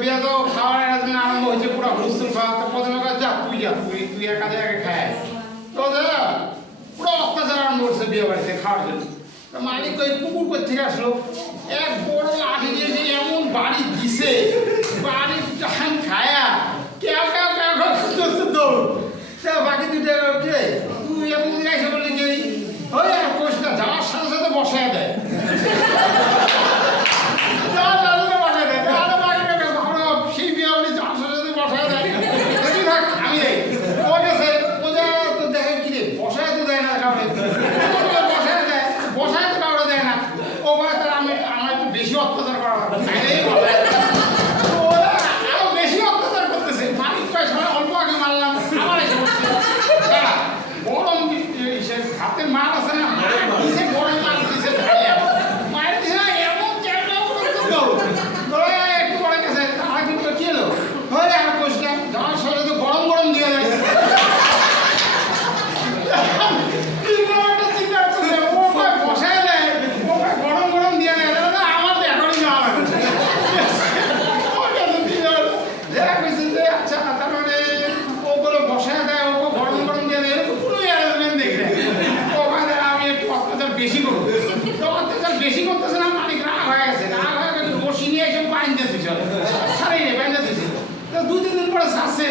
বিয়া তো খাওয়ার আরম্ভ হয়েছে, পুরো হুলস্থুল খাওয়া। তো প্রথমে যা তুই একা খায় তো পুরো অত্যাচার আরম্ভ করছে বিয়ে বাড়িতে খাওয়ার জন্য। তো মালিক ওই কুকুর কোথা থেকে আসলো, এক বড় লাঠি দিয়ে যে এমন বাড়ি দিছে, বাড়ির টান খায়া কেউ দৌড়। বাকি দুইটা কে তুই এমন এসে বললি যে ওই আর কোষটা যাওয়ার সাথে সাথে বসায় দেয়, সেই বিয়ে বাড়ি যাওয়ার সাথে সাথে বসায় দেয়। থাক আমি দেয় ও গেছে, ও যা তো দেখে কি রে বসায় তো দেয় না কাউরে, বসায় দেয়, বসায় তো কাউরে দেয় না। ও বলে তার আমার একটু বেশি অত্যাচার করা আরো বেশি অত্যাচার করতেছে। মালিক কয় সময় অল্প আগে মারলাম, আমার এসে গরম হাতের মাল আছে না, দিছে গরম মাল দিছে, মায়ের দিছে না এমন একটু পরে গেছে। আমার কিন্তু কি এলো হয় আর কোষটা যাওয়ার সাথে তো গরম গরম দিয়ে দেয়। বসায় দেয়, গরম গরম দিয়ে দেয়, আমার তো এখনই যাওয়া হবে। আচ্ছা তার মানে ওগুলো বসায় দেয়, ওকে গরম গরম দিয়ে দেয়, এরকম পুরো অ্যারেঞ্জমেন্ট দেখে ওখানে আমি একটু অত্যাচার বেশি করবো। তো অত্যাচার বেশি করতেছে না, মালিক রাগ হয়ে গেছে, রাগ হয়ে গেছে, রশি নিয়ে এসে বাইন্দে দিয়েছে, ছাড়িয়ে বাইন্দে দিয়েছে। তো 2-3 দিন পরে ছাড়ছে।